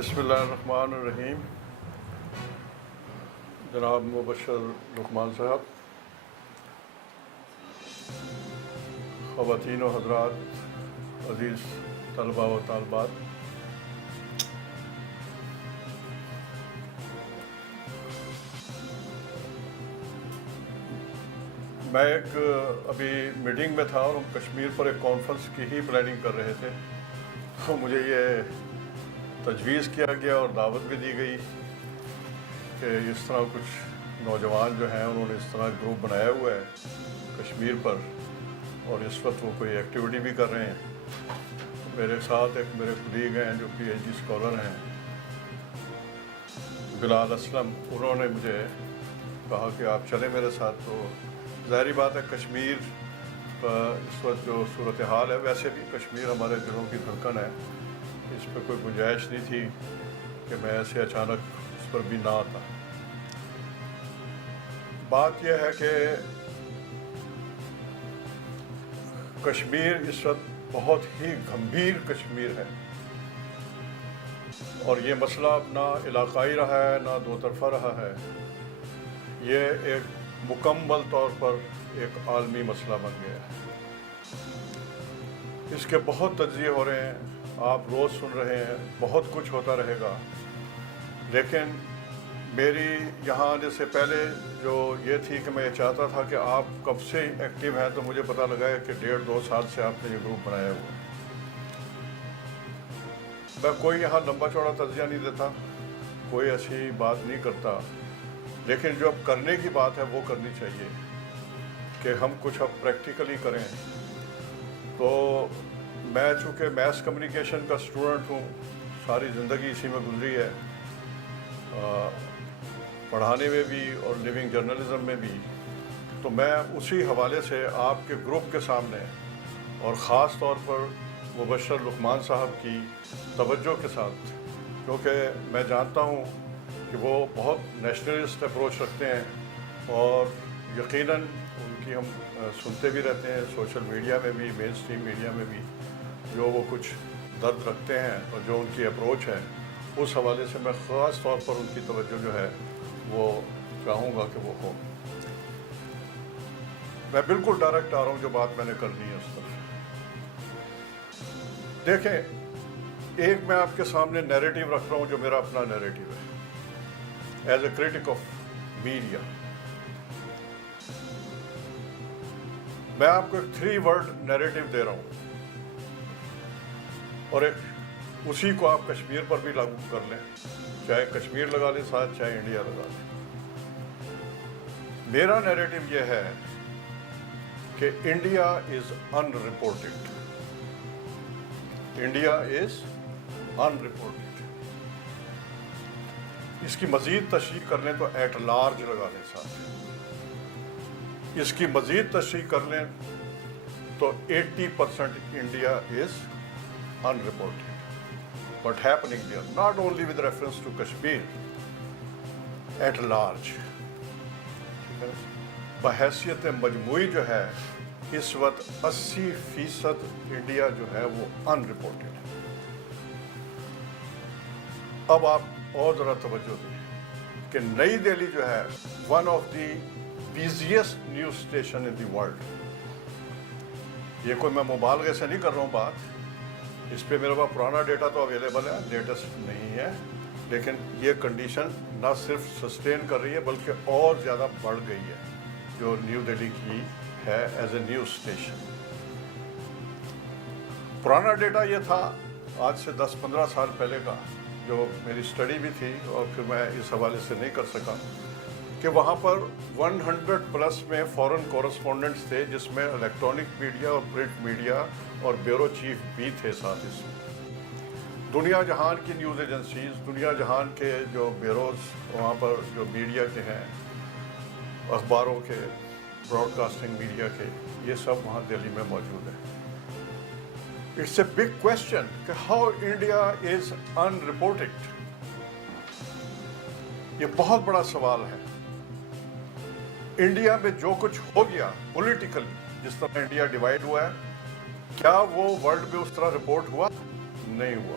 بسم اللہ الرحمن الرحیم. جناب مبشر لقمان صاحب، خواتین و حضرات، عزیز طلباء و طالبات، میں ایک ابھی میٹنگ میں تھا اور ہم کشمیر پر ایک کانفرنس کی ہی پلاننگ کر رہے تھے. تو مجھے یہ تجویز کیا گیا اور دعوت بھی دی گئی کہ اس طرح کچھ نوجوان جو ہیں انہوں نے اس طرح گروپ بنایا ہوا ہے کشمیر پر، اور اس وقت وہ کوئی ایکٹیویٹی بھی کر رہے ہیں. میرے ساتھ ایک میرے کولیگ ہیں جو پی ایچ ڈی اسکالر ہیں، بلال اسلم. انہوں نے مجھے کہا کہ آپ چلیں میرے ساتھ. تو ظاہری بات ہے کشمیر اس وقت جو صورتحال ہے، ویسے بھی کشمیر ہمارے دلوں کی دھڑکن ہے، اس پہ کوئی گنجائش نہیں تھی کہ میں ایسے اچانک اس پر بھی نہ آتا. بات یہ ہے کہ کشمیر اس وقت بہت ہی گمبھیر کشمیر ہے، اور یہ مسئلہ اب نہ علاقائی رہا ہے نہ دو طرفہ رہا ہے. یہ ایک مکمل طور پر ایک عالمی مسئلہ بن گیا ہے. اس کے بہت تجزیے ہو رہے ہیں، آپ روز سن رہے ہیں، بہت کچھ ہوتا رہے گا. لیکن میری یہاں آنے سے پہلے جو یہ تھی کہ میں یہ چاہتا تھا کہ آپ کب سے ایکٹیو ہیں، تو مجھے پتہ لگا ہے کہ 1.5-2 سال سے آپ نے یہ گروپ بنایا ہوا. میں کوئی یہاں لمبا چوڑا تجزیہ نہیں دیتا، کوئی ایسی بات نہیں کرتا، لیکن جو اب کرنے کی بات ہے وہ کرنی چاہیے کہ ہم کچھ اب پریکٹیکلی کریں. تو میں چونکہ میس کمیونیکیشن کا اسٹوڈنٹ ہوں، ساری زندگی اسی میں گزری ہے، پڑھانے میں بھی اور لیونگ جرنلزم میں بھی. تو میں اسی حوالے سے آپ کے گروپ کے سامنے اور خاص طور پر مبشر لقمان صاحب کی توجہ کے ساتھ، کیونکہ میں جانتا ہوں کہ وہ بہت نیشنلسٹ اپروچ رکھتے ہیں، اور یقیناً ان کی ہم سنتے بھی رہتے ہیں سوشل میڈیا میں بھی، مین اسٹریم میڈیا میں بھی، جو وہ کچھ درد رکھتے ہیں اور جو ان کی اپروچ ہے. اس حوالے سے میں خاص طور پر ان کی توجہ جو ہے وہ چاہوں گا کہ وہ ہو. میں بالکل ڈائریکٹ آ رہا ہوں، جو بات میں نے کرنی ہے اس طرف. دیکھیں، ایک میں آپ کے سامنے نیریٹو رکھ رہا ہوں جو میرا اپنا نیریٹو ہے as a critic of media. میں آپ کو ایک 3 ورڈ نیریٹو دے رہا ہوں، اور ایک اسی کو آپ کشمیر پر بھی لاگو کر لیں، چاہے کشمیر لگا لیں ساتھ، چاہے انڈیا لگا لیں. میرا نیریٹو یہ ہے کہ India is in reported. India is in reported. اس کی مزید تشریح کر لیں تو ایٹ لارج لگا لیں ساتھ. اس کی مزید تشریح کر لیں تو 80% India is in reported. What happening there, not only with reference to Kashmir, at large. بحیثیت مجموعی جو ہے اس وقت 80% انڈیا جو ہے وہ ان رپورٹڈ ہے. اب آپ اور ذرا توجہ دیں کہ نئی دہلی جو ہے one of the busiest news station in the world. یہ کوئی میں مبالغے سے نہیں کر رہا ہوں بات، اس پہ میرے پاس پرانا ڈیٹا تو اویلیبل ہے، لیٹسٹ نہیں ہے، لیکن یہ کنڈیشن نہ صرف سسٹین کر رہی ہے بلکہ اور زیادہ بڑھ گئی ہے جو نیو دہلی کی ہے ایز اے نیوز اسٹیشن. پرانا ڈیٹا یہ تھا آج سے 10-15 سال پہلے کا، جو میری اسٹڈی بھی تھی اور پھر میں اس حوالے سے نہیں کر سکا، کہ وہاں پر 100+ میں فورن کورسپونڈنٹس تھے، جس میں الیکٹرانک میڈیا اور پرنٹ میڈیا اور بیورو چیف بھی تھے ساتھ. اس میں دنیا جہان کی نیوز ایجنسیز، دنیا جہان کے جو بیوروز وہاں پر جو میڈیا کے ہیں، اخباروں کے، براڈ کاسٹنگ میڈیا کے، یہ سب وہاں دہلی میں موجود ہیں. اٹس اے بگ کویسچن کہ how India is in reported. یہ بہت بڑا سوال ہے. انڈیا میں جو کچھ ہو گیا پولیٹیکلی، جس طرح انڈیا ڈیوائیڈ ہوا ہے، کیا وہ ورلڈ میں اس طرح رپورٹ ہوا؟ نہیں ہوا.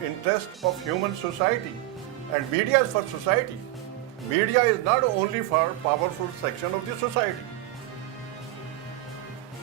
interest of human society, and media is for society. Media is not only for powerful section of the society.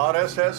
RSS,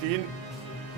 3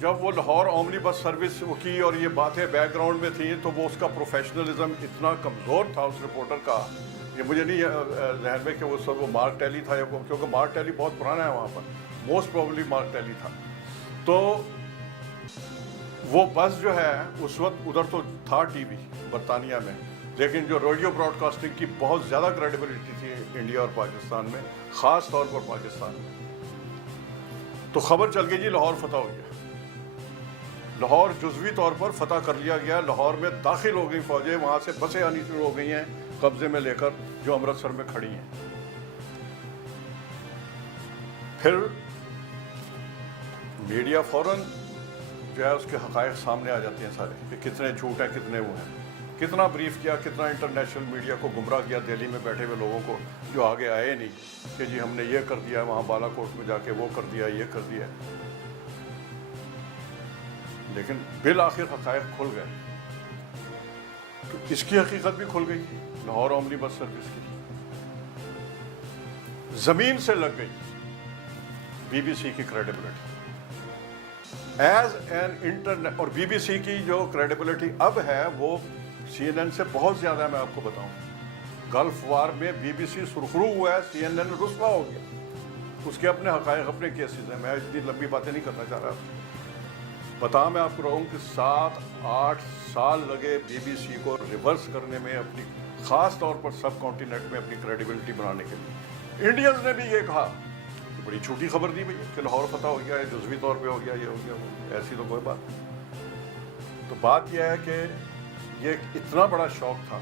جب وہ لاہور اومنی بس سروس کی اور یہ باتیں بیک گراؤنڈ میں تھیں تو وہ اس کا پروفیشنلزم اتنا کمزور تھا اس رپورٹر کا، یہ مجھے نہیں ذہن میں کہ وہ مارک ٹیلی تھا، کیونکہ مارک ٹیلی بہت پرانا ہے وہاں پر، موسٹ پروبلی مارک ٹیلی تھا. تو وہ بس جو ہے اس وقت ادھر تو تھا ٹی وی برطانیہ میں، لیکن جو ریڈیو براڈ کاسٹنگ کی بہت زیادہ کریڈیبلٹی تھی انڈیا اور پاکستان میں، خاص طور پر پاکستان میں. تو خبر چل گئی جی لاہور فتح ہو گیا، لاہور جزوی طور پر فتح کر لیا گیا، لاہور میں داخل ہو گئی فوجیں، وہاں سے بسیں آنی شروع ہو گئی ہیں قبضے میں لے کر جو امرتسر میں کھڑی ہیں. پھر میڈیا فوراً جو ہے اس کے حقائق سامنے آ جاتے ہیں سارے کہ کتنے جھوٹ ہیں کتنے وہ ہیں. کتنا بریف کیا، کتنا انٹرنیشنل میڈیا کو گمراہ کیا دہلی میں بیٹھے ہوئے لوگوں کو جو آگے آئے نہیں کہ جی ہم نے یہ کر دیا، وہاں بالا کوٹ میں جا کے وہ کر دیا، یہ کر دیا. لیکن بالآخر حقائق کھل گئے. تو اس کی حقیقت بھی کھل گئی لاہور اومنی بس سروس کی، زمین سے لگ گئی بی بی سی کی کریڈیبلٹی ایز این انٹرنیٹ. اور بی بی سی کی جو کریڈیبلٹی اب ہے وہ سی این این سے بہت زیادہ ہے. میں آپ کو بتاؤں گلف وار میں بی بی سی سرخرو ہوا ہے، سی این این رسوا ہو گیا. اس کے اپنے حقائق، اپنے کیسز ہیں. میں اتنی لمبی باتیں نہیں کرنا چاہ رہا. بتا میں آپ کو رہا ہوں کہ 7-8 سال لگے بی بی سی کو ریورس کرنے میں، اپنی خاص طور پر سب کانٹیننٹ میں اپنی کریڈیبلٹی بنانے کے لیے. انڈینز نے بھی یہ کہا، بڑی چھوٹی خبر دی بھئی کہ لاہور فتح ہو گیا ہے، جزوی طور پہ ہو گیا، یہ ہو گیا، ایسی تو کوئی بات. تو بات یہ ہے کہ یہ اتنا بڑا شوق تھا،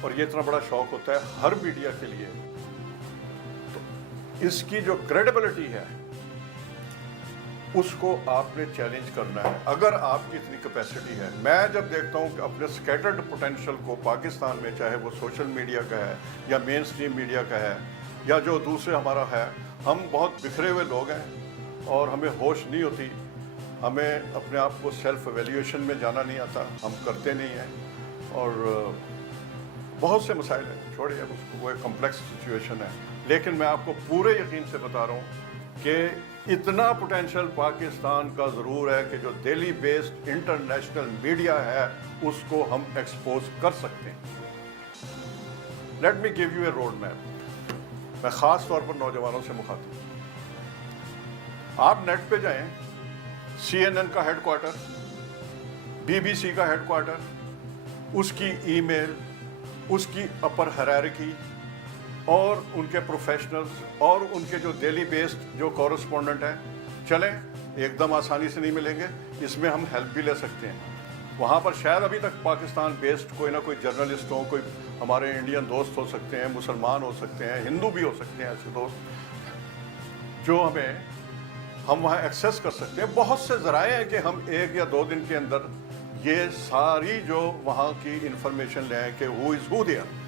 اور یہ اتنا بڑا شوق ہوتا ہے ہر میڈیا کے لیے. تو اس کی جو کریڈیبلٹی ہے اس کو آپ نے چیلنج کرنا ہے اگر آپ کی اتنی کیپیسٹی ہے. میں جب دیکھتا ہوں کہ اپنے سکیٹرڈ پوٹینشیل کو پاکستان میں، چاہے وہ سوشل میڈیا کا ہے یا مین سٹریم میڈیا کا ہے یا جو دوسرے ہمارا ہے، ہم بہت بکھرے ہوئے لوگ ہیں اور ہمیں ہوش نہیں ہوتی، ہمیں اپنے آپ کو سیلف ایویلیویشن میں جانا نہیں آتا، ہم کرتے نہیں ہیں. اور بہت سے مسائل ہیں، چھوڑیے اس کو، وہ ایک کمپلیکس سچویشن ہے. لیکن میں آپ کو پورے یقین سے بتا رہا ہوں کہ اتنا پوٹینشیل پاکستان کا ضرور ہے کہ جو دہلی بیسڈ انٹرنیشنل میڈیا ہے اس کو ہم ایکسپوز کر سکتے ہیں. Let me give you a road map. میں خاص طور پر نوجوانوں سے مخاطب ہوں. آپ نیٹ پہ جائیں، سی این این کا headquarter, B B C کا ہیڈ کوارٹر، اس کی ای میل، اس کی اپر ہیرارکی اور ان کے پروفیشنلز اور ان کے جو دہلی بیسڈ جو کورسپونڈنٹ ہیں. چلیں ایک دم آسانی سے نہیں ملیں گے، اس میں ہم ہیلپ بھی لے سکتے ہیں. وہاں پر شاید ابھی تک پاکستان بیسڈ کوئی نہ کوئی جرنلسٹ ہوں، کوئی ہمارے انڈین دوست ہو سکتے ہیں، مسلمان ہو سکتے ہیں، ہندو بھی ہو سکتے ہیں، ایسے دوست جو ہم وہاں ایکسیس کر سکتے ہیں. بہت سے ذرائع ہیں کہ ہم 1 یا 2 دن کے اندر یہ ساری جو وہاں کی انفارمیشن لیں کہ ہو از ہو دیئر،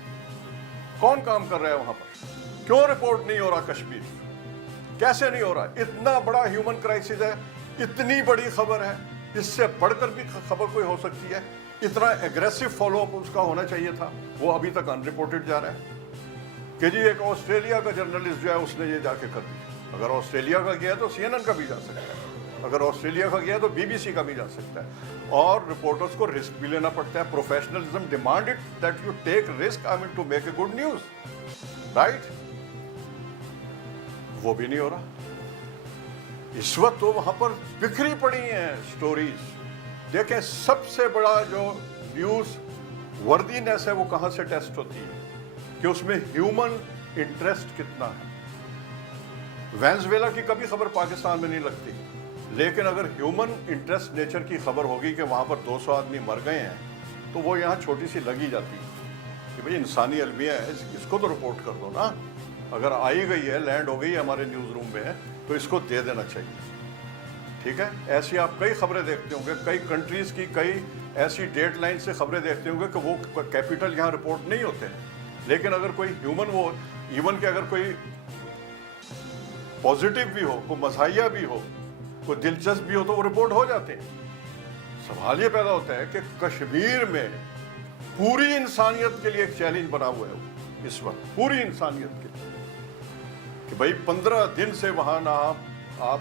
کون کام کر رہا ہے وہاں پر، کیوں رپورٹ نہیں ہو رہا کشمیر، کیسے نہیں ہو رہا. اتنا بڑا ہیومن کرائسس ہے، اتنی بڑی خبر ہے، اس سے بڑھ کر بھی خبر کوئی ہو سکتی ہے. اتنا ایگریسو فالو اپ اس کا ہونا چاہیے تھا، وہ ابھی تک ان رپورٹڈ جا رہا ہے کہ جی ایک آسٹریلیا کا جرنلسٹ جو ہے اس نے یہ جا کے کر دیا. اگر آسٹریلیا کا گیا تو سی این این کا بھی جا سکتا ہے، اگر آسٹریلیا کا گیا تو بی بی سی کا بھی جا سکتا ہے. اور رپورٹرز کو رسک بھی لینا پڑتا ہے. Professionalism demand it that you take risk I mean to make a good news, right. وہ بھی نہیں ہو رہا. اس وقت تو وہاں پر بکھری پڑی ہیں سٹوریز. دیکھیں سب سے بڑا جو نیوز وردینس ہے وہ کہاں سے ٹیسٹ ہوتی ہے کہ اس میں ہیومن انٹرسٹ کتنا ہے. وینزویلا کی کبھی خبر پاکستان میں نہیں لگتی، لیکن اگر ہیومن انٹرسٹ نیچر کی خبر ہوگی کہ وہاں پر 200 آدمی مر گئے ہیں تو وہ یہاں چھوٹی سی لگی جاتی ہے کہ بھئی انسانی المیہ ہے، اس کو تو رپورٹ کر دو نا. اگر آئی گئی ہے، لینڈ ہو گئی ہے ہمارے نیوز روم میں تو اس کو دے دینا چاہیے. ٹھیک ہے. ایسی آپ کئی خبریں دیکھتے ہوں گے، کئی کنٹریز کی کئی ایسی ڈیٹ لائن سے خبریں دیکھتے ہوں گے کہ وہ کیپٹل یہاں رپورٹ نہیں ہوتے، لیکن اگر کوئی ہیومن وہ ایون کہ اگر کوئی پازیٹیو بھی ہو، کوئی مزاحیہ بھی ہو، کوئی دلچسپ بھی ہو تو وہ رپورٹ ہو جاتے ہیں. سوال یہ پیدا ہوتا ہے کہ کشمیر میں پوری انسانیت کے لیے ایک چیلنج بنا ہوا ہے اس وقت، پوری انسانیت کے لیے کہ بھائی 15 دن سے وہاں نہ آپ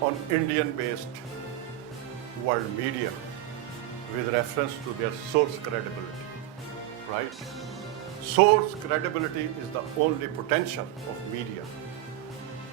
on Indian-based world media with reference to their source credibility, right? Source credibility is the only potential of media.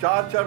4-4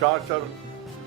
4-4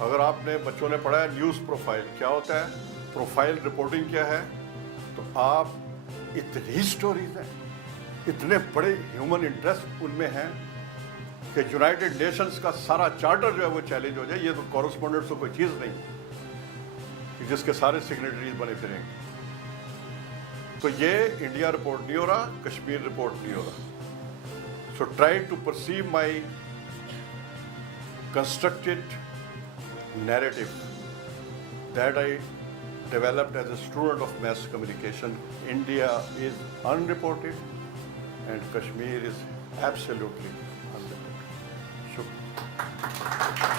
اگر آپ نے بچوں نے پڑھا ہے نیوز پروفائل کیا ہوتا ہے, پروفائل رپورٹنگ کیا ہے, تو آپ اتنی سٹوریز ہیں, اتنے بڑے ہیومن انٹرسٹ ان میں ہیں کہ یونائٹڈ نیشنز کا سارا چارٹر جو ہے وہ چیلنج ہو جائے. یہ تو کورسپونڈنٹ تو کوئی چیز نہیں کہ جس کے سارے سگنیٹریز بنے پھریں گے. تو یہ انڈیا رپورٹ نہیں ہو رہا, کشمیر رپورٹ نہیں ہو رہا. So try to perceive my constructed narrative that I developed as a student of mass communication. India is unreported and Kashmir is absolutely unreported. Shukriya.